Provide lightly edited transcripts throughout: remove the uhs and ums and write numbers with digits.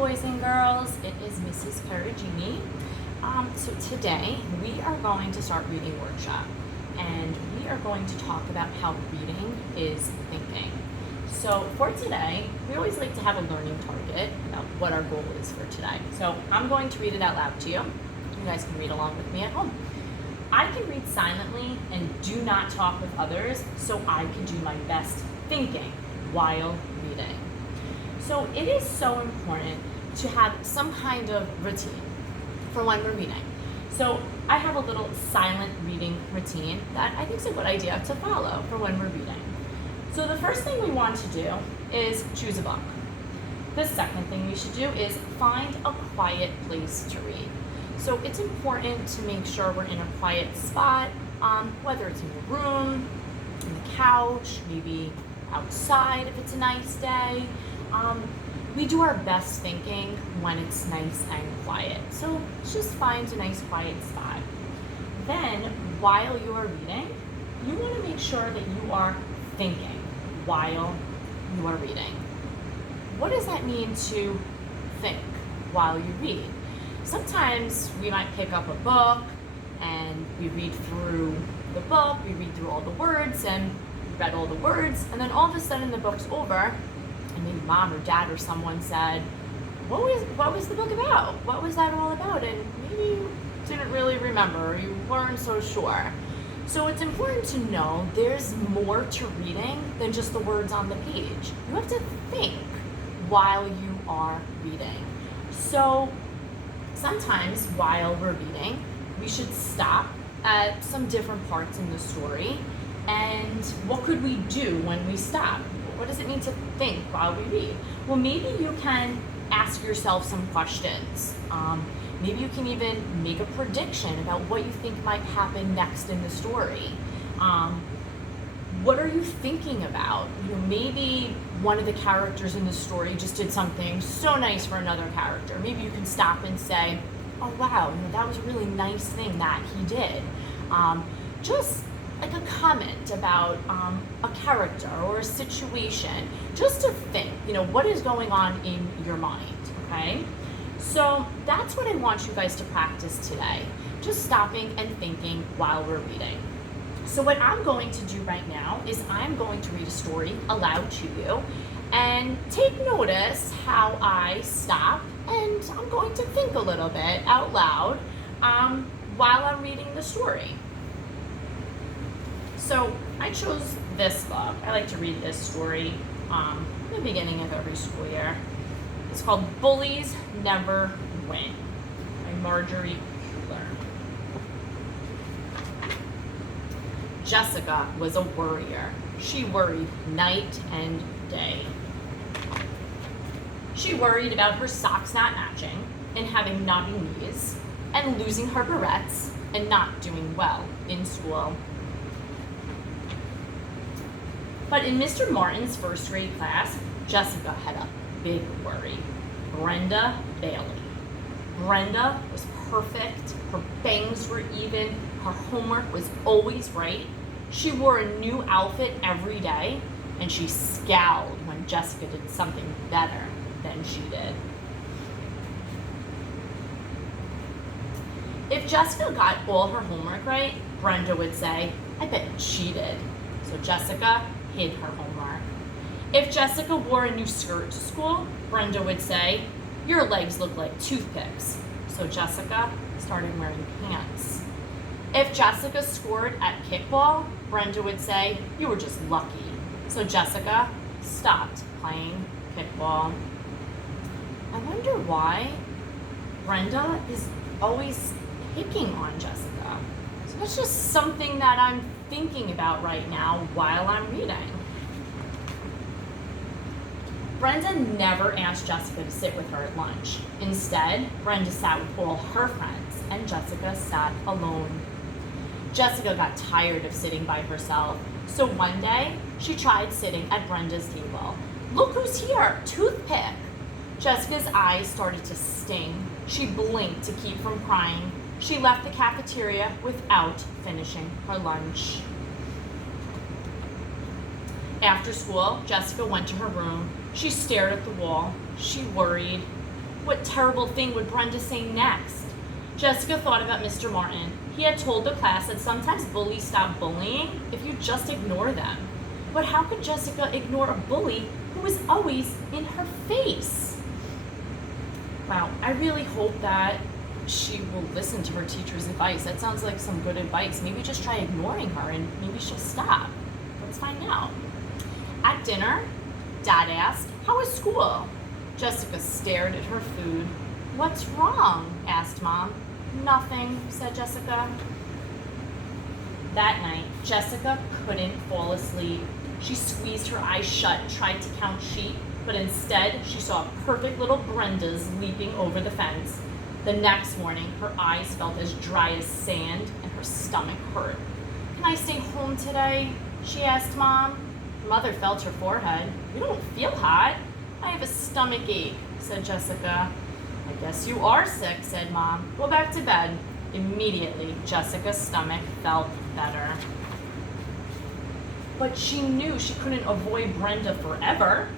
boys and girls, it is Mrs. Perugini. So today we are going to start reading workshop, and we are going to talk about how reading is thinking. So for today, we always like to have a learning target about what our goal is for today. So I'm going to read it out loud to you. You guys can read along with me at home. I can read silently and do not talk with others, so I can do my best thinking while reading. So it is so important to have some kind of routine for when we're reading. So I have a little silent reading routine that I think is a good idea to follow for when we're reading. So the first thing we want to do is choose a book. The second thing we should do is find a quiet place to read. So it's important to make sure we're in a quiet spot, whether it's in your room, on the couch, maybe outside if it's a nice day. We do our best thinking when it's nice and quiet. So just find a nice quiet spot. Then, while you are reading, you want to make sure that you are thinking while you are reading. What does that mean to think while you read? Sometimes we might pick up a book and we read through the book, we read through all the words and we read all the words, and then all of a sudden the book's over and maybe mom or dad or someone said, what was the book about? What was that all about? And maybe you didn't really remember, or you weren't so sure. So it's important to know there's more to reading than just the words on the page. You have to think while you are reading. So sometimes while we're reading, we should stop at some different parts in the story. And what could we do when we stop? What does it mean to think while we read? Well, maybe you can ask yourself some questions. Maybe you can even make a prediction about what you think might happen next in the story. What are you thinking about? Maybe one of the characters in the story just did something so nice for another character. Maybe you can stop and say, oh wow, that was a really nice thing that he did. Just like a comment about a character or a situation, just to think, what is going on in your mind, okay? So that's what I want you guys to practice today, just stopping and thinking while we're reading. So what I'm going to do right now is I'm going to read a story aloud to you, and take notice how I stop and I'm going to think a little bit out loud while I'm reading the story. So I chose this book. I like to read this story in the beginning of every school year. It's called Bullies Never Win by Marjorie Huler. Jessica was a worrier. She worried night and day. She worried about her socks not matching and having knobby knees and losing her barrettes and not doing well in school. But in Mr. Martin's first grade class, Jessica had a big worry. Brenda Bailey. Brenda was perfect, her bangs were even, her homework was always right. She wore a new outfit every day, and she scowled when Jessica did something better than she did. If Jessica got all her homework right, Brenda would say, I bet you cheated. So Jessica hid her homework. If Jessica wore a new skirt to school, Brenda would say, your legs look like toothpicks. So Jessica started wearing pants. If Jessica scored at kickball, Brenda would say, you were just lucky. So Jessica stopped playing kickball. I wonder why Brenda is always picking on Jessica. So that's just something that I'm thinking about right now while I'm reading. Brenda never asked Jessica to sit with her at lunch. Instead, Brenda sat with all her friends, and Jessica sat alone. Jessica got tired of sitting by herself, so one day, she tried sitting at Brenda's table. Look who's here, Toothpick! Jessica's eyes started to sting. She blinked to keep from crying. She left the cafeteria without finishing her lunch. After school, Jessica went to her room. She stared at the wall. She worried. What terrible thing would Brenda say next? Jessica thought about Mr. Martin. He had told the class that sometimes bullies stop bullying if you just ignore them. But how could Jessica ignore a bully who was always in her face? Wow, I really hope that she will listen to her teacher's advice. That sounds like some good advice. Maybe just try ignoring her and maybe she'll stop. Let's find out. At dinner, Dad asked, "How was school?" Jessica stared at her food. "What's wrong?" asked Mom. "Nothing," said Jessica. That night, Jessica couldn't fall asleep. She squeezed her eyes shut, tried to count sheep, but instead she saw perfect little Brendas leaping over the fence. The next morning, her eyes felt as dry as sand and her stomach hurt. "Can I stay home today?" she asked Mom. Her mother felt her forehead. "You don't feel hot." "I have a stomach ache," said Jessica. "I guess you are sick," said Mom. "Go back to bed." Immediately, Jessica's stomach felt better. But she knew she couldn't avoid Brenda forever.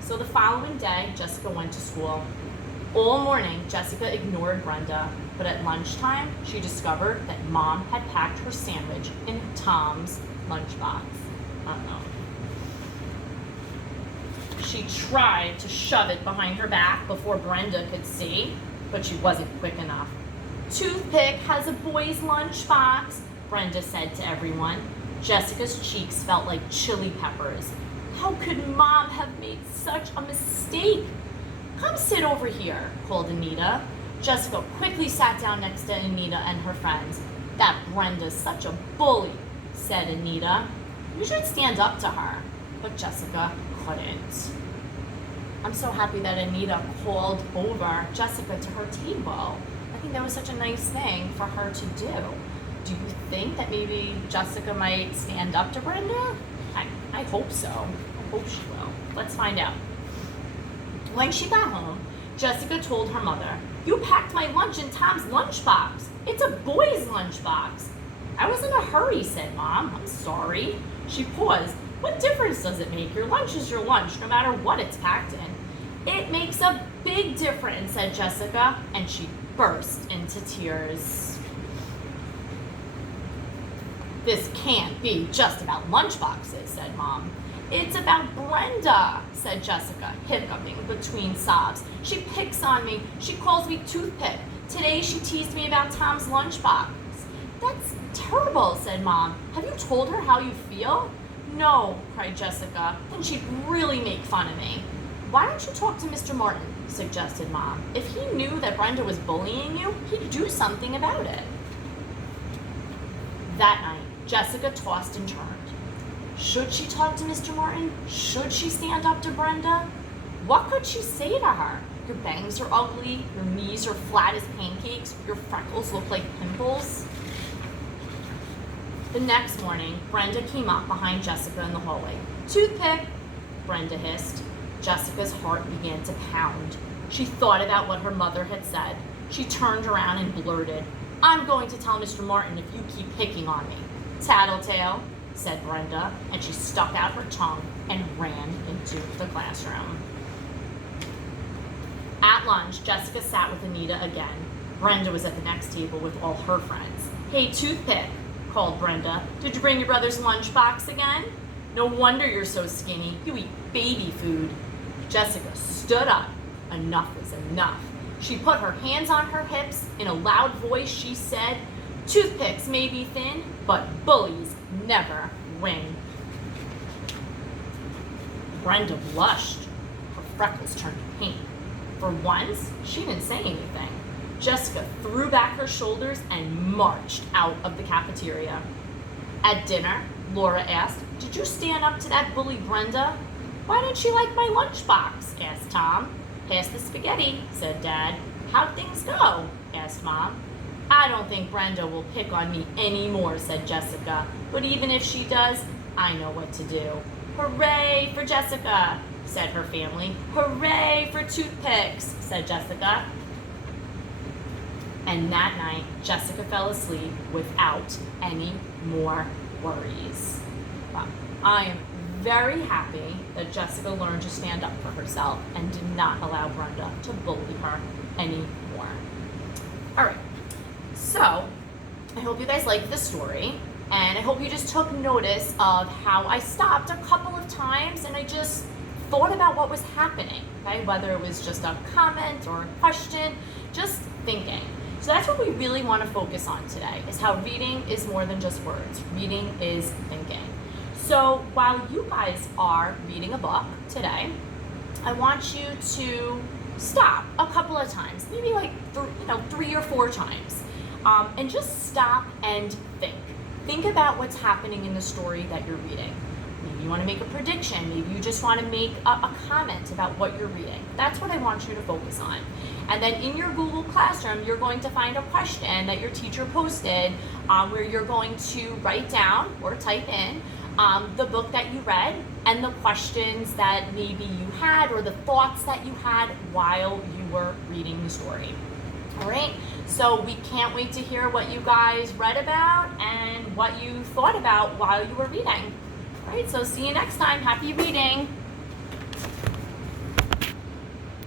So the following day, Jessica went to school. All morning, Jessica ignored Brenda, but at lunchtime, she discovered that Mom had packed her sandwich in Tom's lunchbox. She tried to shove it behind her back before Brenda could see, but she wasn't quick enough. "Toothpick has a boy's lunchbox," Brenda said to everyone. Jessica's cheeks felt like chili peppers. How could Mom have made such a mistake? "Come sit over here," called Anita. Jessica quickly sat down next to Anita and her friends. "That Brenda's such a bully," said Anita. "You should stand up to her." But Jessica couldn't. I'm so happy that Anita called over Jessica to her table. I think that was such a nice thing for her to do. Do you think that maybe Jessica might stand up to Brenda? I hope so. I hope she will. Let's find out. When she got home, Jessica told her mother, "You packed my lunch in Tom's lunchbox. It's a boy's lunchbox." "I was in a hurry," said Mom. "I'm sorry." She paused. "What difference does it make? Your lunch is your lunch, no matter what it's packed in." "It makes a big difference," said Jessica, and she burst into tears. "This can't be just about lunchboxes," said Mom. "It's about Brenda," said Jessica, hiccuping between sobs. "She picks on me. She calls me Toothpick. Today she teased me about Tom's lunchbox." "That's terrible," said Mom. "Have you told her how you feel?" "No," cried Jessica. "Then she'd really make fun of me." "Why don't you talk to Mr. Martin?" suggested Mom. "If he knew that Brenda was bullying you, he'd do something about it." That night, Jessica tossed and turned. Should she talk to Mr. Martin? Should she stand up to Brenda? What could she say to her? "Your bangs are ugly, your knees are flat as pancakes, your freckles look like pimples." The next morning, Brenda came up behind Jessica in the hallway. "Toothpick," Brenda hissed. Jessica's heart began to pound. She thought about what her mother had said. She turned around and blurted, "I'm going to tell Mr. Martin if you keep picking on me." "Tattletale," said Brenda, and she stuck out her tongue and ran into the classroom. At lunch, Jessica sat with Anita again. Brenda was at the next table with all her friends. "Hey, Toothpick," called Brenda. "Did you bring your brother's lunchbox again? No wonder you're so skinny. You eat baby food." Jessica stood up. Enough was enough. She put her hands on her hips. In a loud voice, she said, "Toothpicks may be thin, but bullies never win." Brenda blushed. Her freckles turned pink. For once, she didn't say anything. Jessica threw back her shoulders and marched out of the cafeteria. At dinner, Laura asked, "Did you stand up to that bully Brenda?" "Why didn't she like my lunchbox?" asked Tom. "Pass the spaghetti," said Dad. "How'd things go?" asked Mom. "I don't think Brenda will pick on me anymore," said Jessica. "But even if she does, I know what to do." "Hooray for Jessica," said her family. "Hooray for Toothpicks," said Jessica. And that night, Jessica fell asleep without any more worries. Wow. I am very happy that Jessica learned to stand up for herself and did not allow Brenda to bully her anymore. All right, so I hope you guys liked the story, and I hope you just took notice of how I stopped a couple of times and I just thought about what was happening, okay? Whether it was just a comment or a question, just thinking. So that's what we really want to focus on today, is how reading is more than just words. Reading is thinking. So while you guys are reading a book today, I want you to stop a couple of times, maybe like 3 or 4 times, and just stop and think. Think about what's happening in the story that you're reading. Maybe you want to make a prediction. Maybe you just want to make a comment about what you're reading. That's what I want you to focus on. And then in your Google Classroom, you're going to find a question that your teacher posted where you're going to write down or type in the book that you read and the questions that maybe you had or the thoughts that you had while you were reading the story. All right, so we can't wait to hear what you guys read about and what you thought about while you were reading. All right, so see you next time. Happy reading.